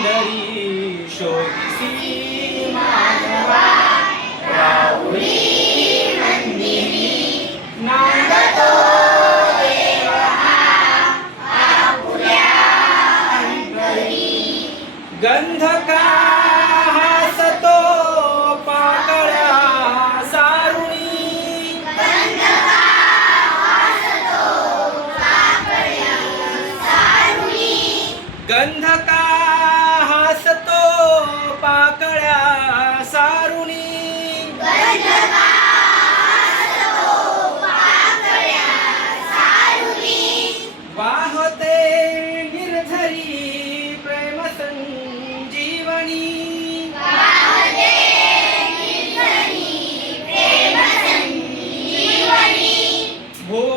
पंढरी शोधिसी मानवा राहुरी मंदिरी नांदतो देव हा आपुल्या अंतरी गंध का हसतो पाकळ्या सारुणी गंध का हसतो पाकळ्या सारुणी वाहते निर्झरी प्रेम संजीवनी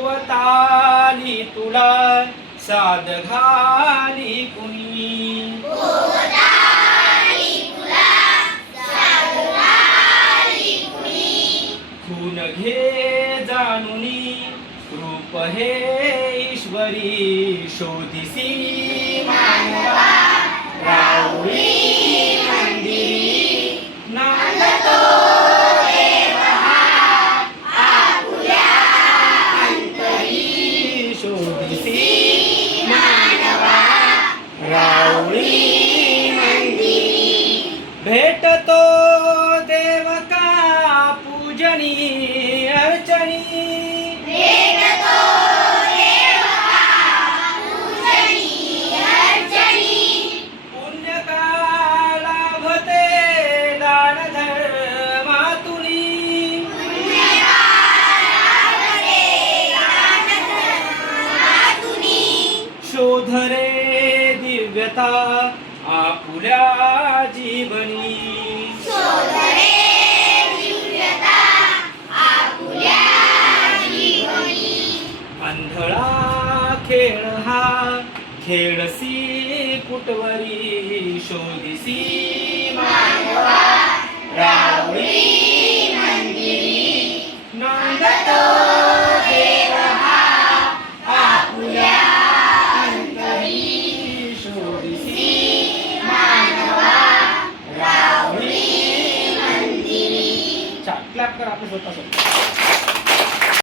भोवताली तुला साद घाली कुणी खून घे जाणुनी रूप हे ईश्वरी शोधिसी मानवा राहुरी मंदिरी नांदतो देव हा आपुल्या अंतरी शोधिसी राहुरी मंदिरी भेटतो देव का पूजनी अर्चनी पुण्य का लाभते दान धर्मातुनी शोधरे दिव्यता आपुल्या जीवनी अंधळा खेळ हा खेळसी कुटवरी शोधिसी